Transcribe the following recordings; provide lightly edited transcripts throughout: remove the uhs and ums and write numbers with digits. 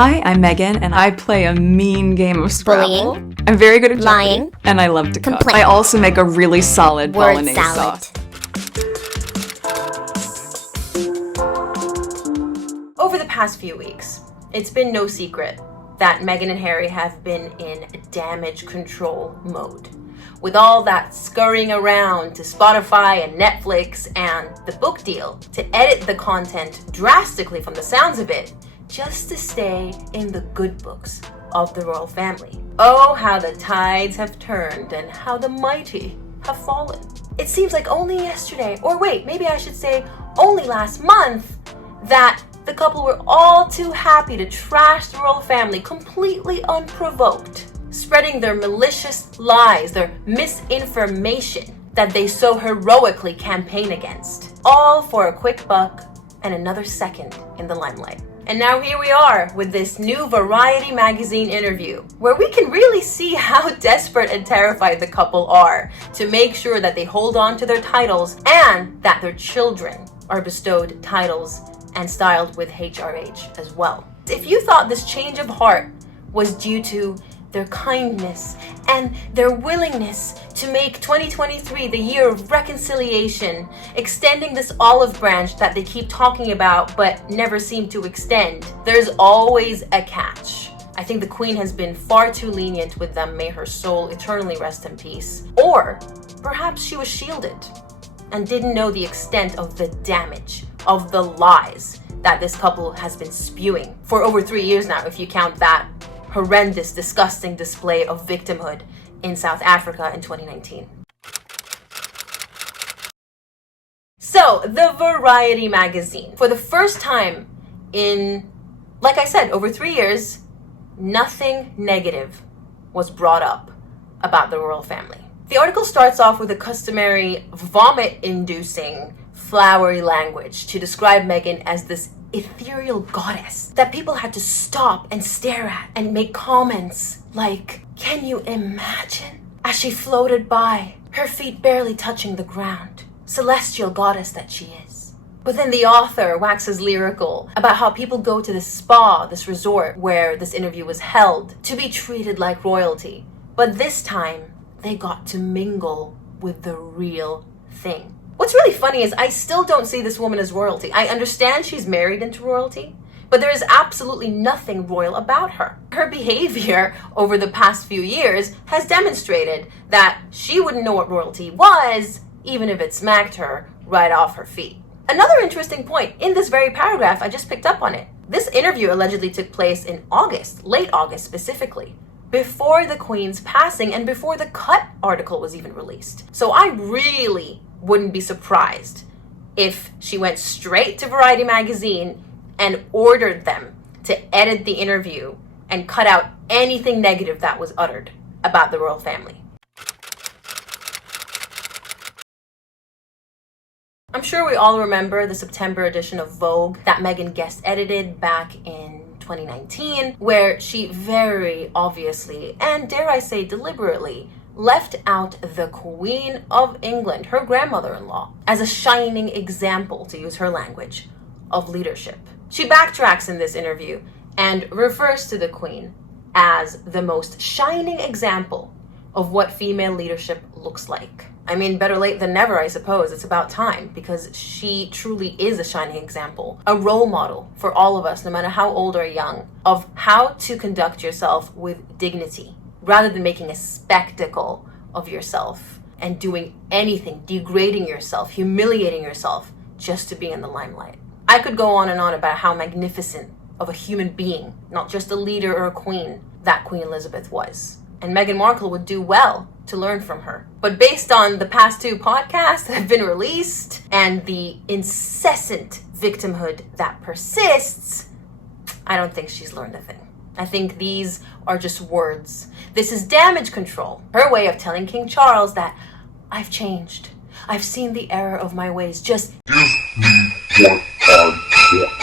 Hi, I'm Megan, and I play a mean game of Scrabble. Bullying, I'm very good at lying, Jeopardy, and I love to cook. complaint. I also make a really solid Word bolognese salad. sauce. Over the past few weeks, it's been no secret that Meghan and Harry have been in damage control mode. With all that scurrying around to Spotify and Netflix and the book deal to edit the content drastically from the sounds of it, just to stay in the good books of the royal family. Oh, how the tides have turned and how the mighty have fallen. It seems like only yesterday, or wait, maybe I should say only last month, that the couple were all too happy to trash the royal family completely unprovoked, spreading their malicious lies, their misinformation that they so heroically campaign against, all for a quick buck and another second in the limelight. And now here we are with this new Variety magazine interview where we can really see how desperate and terrified the couple are to make sure that they hold on to their titles and that their children are bestowed titles and styled with HRH as well. If you thought this change of heart was due to their kindness and their willingness to make 2023 the year of reconciliation, extending this olive branch that they keep talking about but never seem to extend, there's always a catch. I think the Queen has been far too lenient with them, may her soul eternally rest in peace. Or perhaps she was shielded and didn't know the extent of the damage, of the lies that this couple has been spewing for over 3 years now, if you count that horrendous, disgusting display of victimhood in South Africa in 2019. So, the Variety magazine. For the first time in, like I said, over 3 years, nothing negative was brought up about the royal family. The article starts off with a customary vomit-inducing, flowery language to describe Meghan as this ethereal goddess that people had to stop and stare at and make comments like, "Can you imagine?" as she floated by, her feet barely touching the ground. Celestial goddess that she is. But then the author waxes lyrical about how people go to this spa, this resort where this interview was held, to be treated like royalty. But this time, they got to mingle with the real thing. What's really funny is I still don't see this woman as royalty. I understand she's married into royalty, but there is absolutely nothing royal about her. Her behavior over the past few years has demonstrated that she wouldn't know what royalty was, even if it smacked her right off her feet. Another interesting point in this very paragraph, I just picked up on it. This interview allegedly took place in August, late August specifically, before the Queen's passing and before the Cut article was even released. So I really wouldn't be surprised if she went straight to Variety magazine and ordered them to edit the interview and cut out anything negative that was uttered about the royal family. I'm sure we all remember the September edition of Vogue that Meghan guest edited back in 2019, where she very obviously, and dare I say deliberately, left out the Queen of England, her grandmother-in-law, as a shining example, to use her language, of leadership. She backtracks in this interview and refers to the Queen as the most shining example of what female leadership looks like. I mean, better late than never, I suppose. It's about time, because she truly is a shining example, a role model for all of us, no matter how old or young, of how to conduct yourself with dignity, rather than making a spectacle of yourself and doing anything, degrading yourself, humiliating yourself just to be in the limelight. I could go on and on about how magnificent of a human being, not just a leader or a queen, that Queen Elizabeth was. And Meghan Markle would do well to learn from her. But based on the past 2 podcasts that have been released and the incessant victimhood that persists, I don't think she's learned a thing. I think these are just words. This is damage control. Her way of telling King Charles that I've changed. I've seen the error of my ways. Just give me what I want.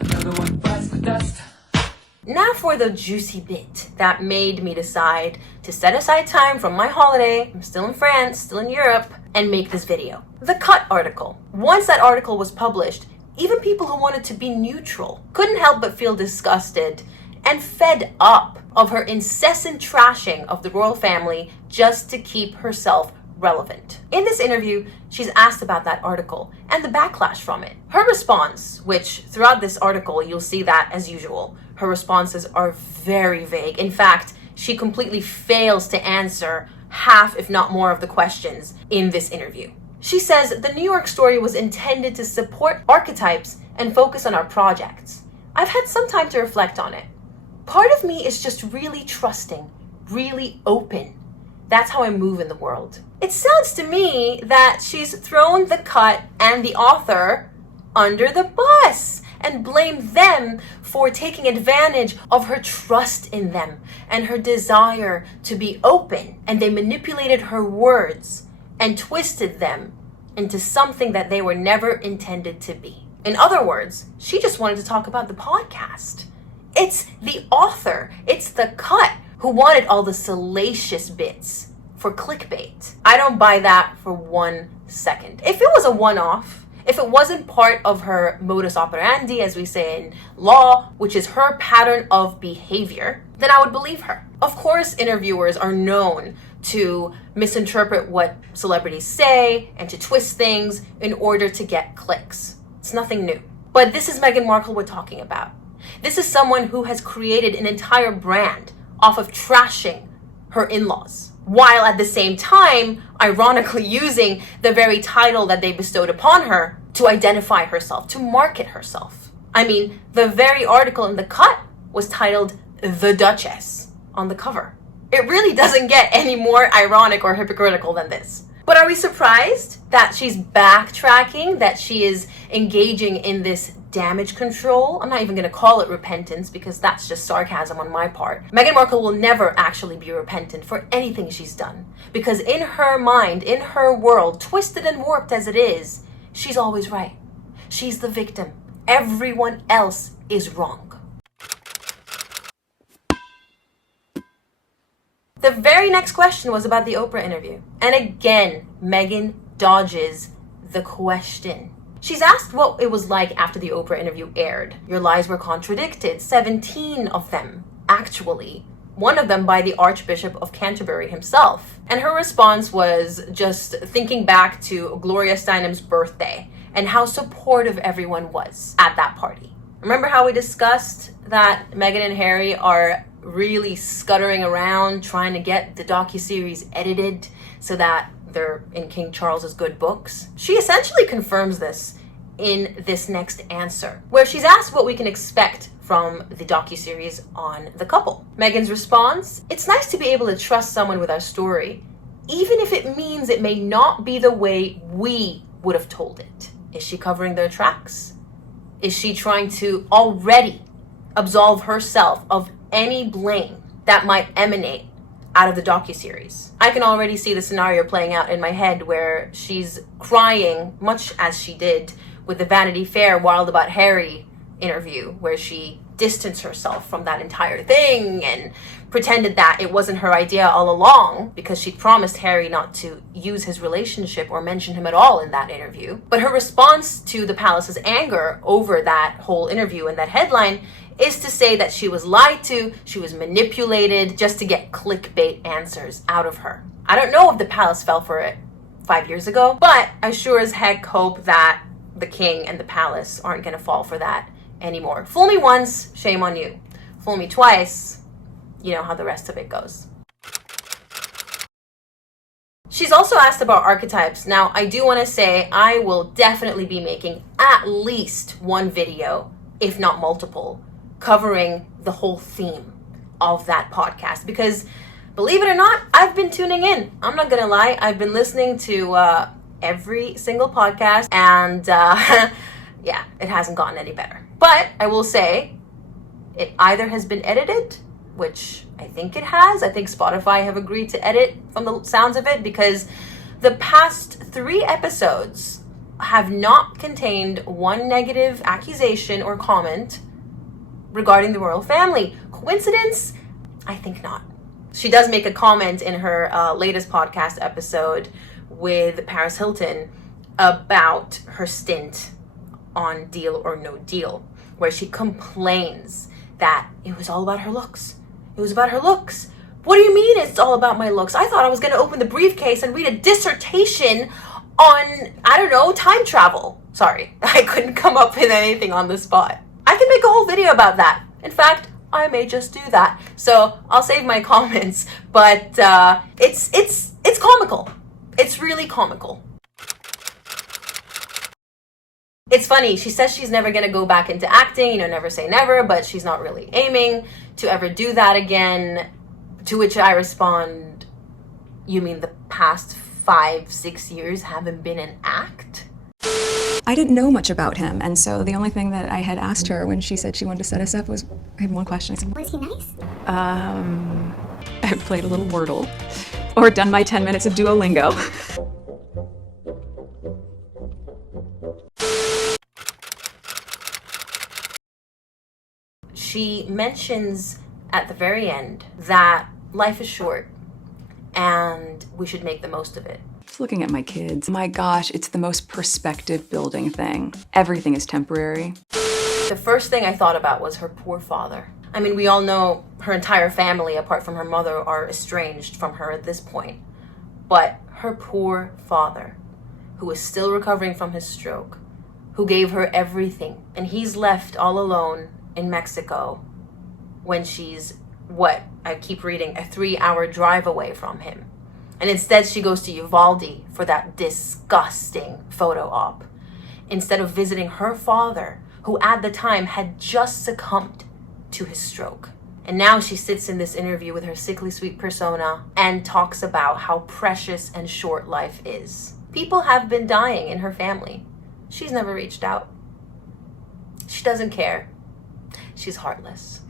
Another one bites the dust. Now for the juicy bit that made me decide to set aside time from my holiday, I'm still in France, still in Europe, and make this video. The Cut article. Once that article was published, Even people who wanted to be neutral couldn't help but feel disgusted and fed up of her incessant trashing of the royal family just to keep herself relevant. In this interview, she's asked about that article and the backlash from it. Her response, which throughout this article you'll see that as usual, her responses are very vague. In fact, she completely fails to answer half, if not more, of the questions in this interview. She says the New York story was intended to support archetypes and focus on our projects. I've had some time to reflect on it. Part of me is just really trusting, really open. That's how I move in the world. It sounds to me that she's thrown the cut and the author under the bus and blamed them for taking advantage of her trust in them and her desire to be open. And they manipulated her words and twisted them into something that they were never intended to be. In other words, she just wanted to talk about the podcast. It's the author, it's the cut who wanted all the salacious bits for clickbait. I don't buy that for 1 second. If it was a one-off, if it wasn't part of her modus operandi, as we say in law, which is her pattern of behavior, then I would believe her. Of course, interviewers are known to misinterpret what celebrities say and to twist things in order to get clicks. It's nothing new. But this is Meghan Markle we're talking about. This is someone who has created an entire brand off of trashing her in-laws, while at the same time, ironically using the very title that they bestowed upon her to identify herself, to market herself. I mean, the very article in The Cut was titled The Duchess on the cover. It really doesn't get any more ironic or hypocritical than this. But are we surprised that she's backtracking, that she is engaging in this damage control? I'm not even going to call it repentance because that's just sarcasm on my part. Meghan Markle will never actually be repentant for anything she's done. Because in her mind, in her world, twisted and warped as it is, she's always right. She's the victim. Everyone else is wrong. The very next question was about the Oprah interview. And again, Meghan dodges the question. She's asked what it was like after the Oprah interview aired. Your lies were contradicted, 17 of them, actually. One of them by the Archbishop of Canterbury himself. And her response was just thinking back to Gloria Steinem's birthday and how supportive everyone was at that party. Remember how we discussed that Meghan and Harry are really scuttering around trying to get the docuseries edited so that they're in King Charles's good books? She essentially confirms this in this next answer, where she's asked what we can expect from the docuseries on the couple. Meghan's response: it's nice to be able to trust someone with our story, even if it means it may not be the way we would have told it. Is she covering their tracks? Is she trying to already absolve herself of any blame that might emanate out of the docuseries? I can already see the scenario playing out in my head where she's crying, much as she did with the Vanity Fair Wild About Harry interview, where she distanced herself from that entire thing and pretended that it wasn't her idea all along because she'd promised Harry not to use his relationship or mention him at all in that interview. But her response to the palace's anger over that whole interview and that headline is to say that she was lied to, she was manipulated just to get clickbait answers out of her. I don't know if the palace fell for it 5 years ago, but I sure as heck hope that the king and the palace aren't going to fall for that anymore. Fool me once, shame on you. Fool me twice, you know how the rest of it goes. She's also asked about archetypes. Now, I do want to say I will definitely be making at least one video, if not multiple, covering the whole theme of that podcast, because believe it or not, I've been tuning in. I'm not gonna lie, I've been listening to every single podcast, and yeah, it hasn't gotten any better. But I will say it either has been edited, which I think it has. I think Spotify have agreed to edit from the sounds of it, because the past 3 episodes have not contained one negative accusation or comment regarding the royal family. Coincidence? I think not. She does make a comment in her latest podcast episode with Paris Hilton about her stint on Deal or No Deal, where she complains that it was all about her looks. It was about her looks. What do you mean it's all about my looks? I thought I was going to open the briefcase and read a dissertation on, I don't know, time travel. Sorry, I couldn't come up with anything on the spot. I can make a whole video about that. In fact, I may just do that. So I'll save my comments, but it's comical. It's really comical. It's funny, she says she's never gonna go back into acting, never say never, but she's not really aiming to ever do that again. To which I respond, you mean the past 5-6 years haven't been an act? I didn't know much about him, and so the only thing that I had asked her when she said she wanted to set us up was, I had one question. I said, was he nice? I've played a little Wordle, or done my 10 minutes of Duolingo. She mentions at the very end that life is short and we should make the most of it. Just looking at my kids. My gosh, it's the most perspective building thing. Everything is temporary. The first thing I thought about was her poor father. I mean, we all know her entire family, apart from her mother, are estranged from her at this point. But her poor father, who is still recovering from his stroke, who gave her everything, and he's left all alone in Mexico when she's, I keep reading, a 3-hour drive away from him. And instead she goes to Uvalde for that disgusting photo op, instead of visiting her father, who at the time had just succumbed to his stroke. And now she sits in this interview with her sickly sweet persona and talks about how precious and short life is. People have been dying in her family. She's never reached out. She doesn't care. She's heartless.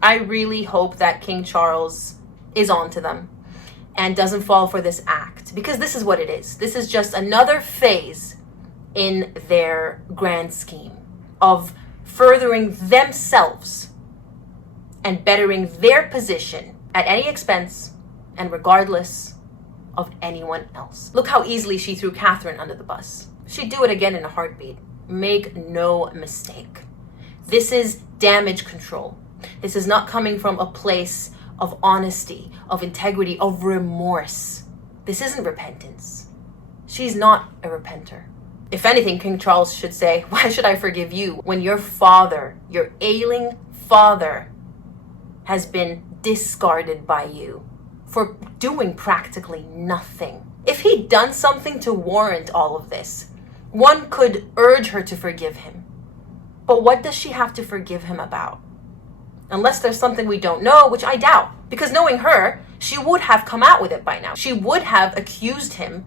I really hope that King Charles is onto them and doesn't fall for this act, because this is what it is. This is just another phase in their grand scheme of furthering themselves and bettering their position at any expense and regardless of anyone else. Look how easily she threw Catherine under the bus. She'd do it again in a heartbeat. Make no mistake. This is damage control. This is not coming from a place of honesty, of integrity, of remorse. This isn't repentance. She's not a repenter. If anything, King Charles should say, why should I forgive you when your father, your ailing father, has been discarded by you for doing practically nothing? If he'd done something to warrant all of this, one could urge her to forgive him. But what does she have to forgive him about? Unless there's something we don't know, which I doubt. Because knowing her, she would have come out with it by now. She would have accused him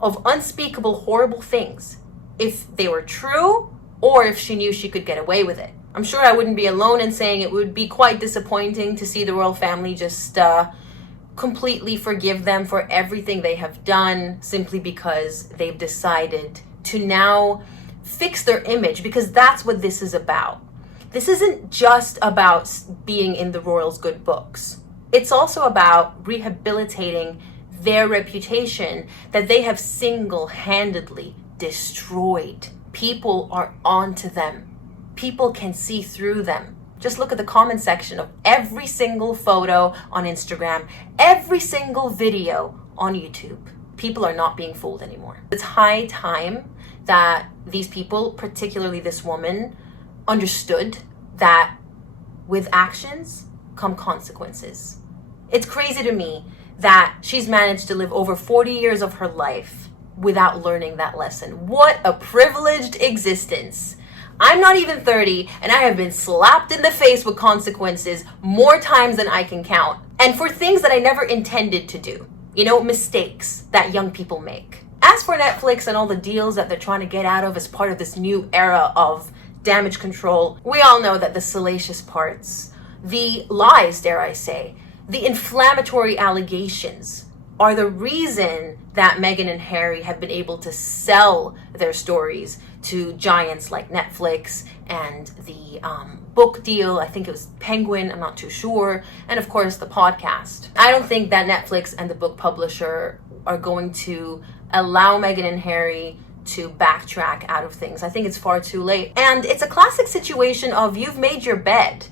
of unspeakable, horrible things if they were true, or if she knew she could get away with it. I'm sure I wouldn't be alone in saying it would be quite disappointing to see the royal family just completely forgive them for everything they have done simply because they've decided to now fix their image, because that's what this is about. This isn't just about being in the royals' good books. It's also about rehabilitating their reputation that they have single-handedly destroyed. People are onto them. People can see through them. Just look at the comment section of every single photo on Instagram, every single video on YouTube. People are not being fooled anymore. It's high time that these people, particularly this woman, understood that with actions come consequences. It's crazy to me that she's managed to live over 40 years of her life without learning that lesson. What a privileged existence. I'm not even 30, and I have been slapped in the face with consequences more times than I can count. And for things that I never intended to do. Mistakes that young people make. As for Netflix and all the deals that they're trying to get out of as part of this new era of damage control, we all know that the salacious parts, the lies, dare I say, the inflammatory allegations are the reason that Meghan and Harry have been able to sell their stories to giants like Netflix and the book deal. I think it was Penguin, I'm not too sure. And of course, the podcast. I don't think that Netflix and the book publisher are going to allow Meghan and Harry to backtrack out of things. I think it's far too late. And it's a classic situation of you've made your bed,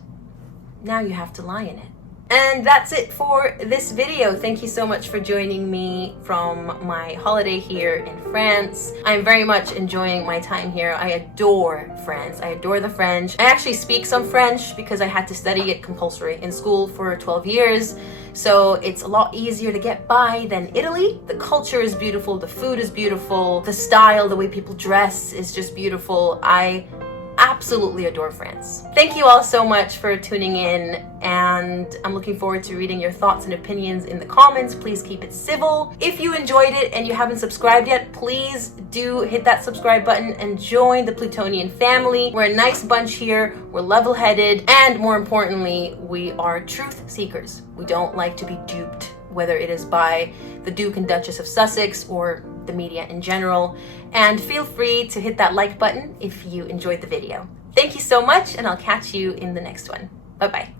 now you have to lie in it. And that's it for this video. Thank you so much for joining me from my holiday here in France. I'm very much enjoying my time here. I adore France. I adore the French. I actually speak some French because I had to study it compulsory in school for 12 years. So it's a lot easier to get by than Italy. The culture is beautiful. The food is beautiful. The style, the way people dress is just beautiful. I absolutely adore France. Thank you all so much for tuning in, and I'm looking forward to reading your thoughts and opinions in the comments. Please keep it civil. If you enjoyed it and you haven't subscribed yet, please do hit that subscribe button and join the Plutonian family. We're a nice bunch here, we're level-headed, and more importantly, we are truth seekers. We don't like to be duped, whether it is by the Duke and Duchess of Sussex or the media in general. And feel free to hit that like button if you enjoyed the video. Thank you so much, and I'll catch you in the next one. Bye-bye.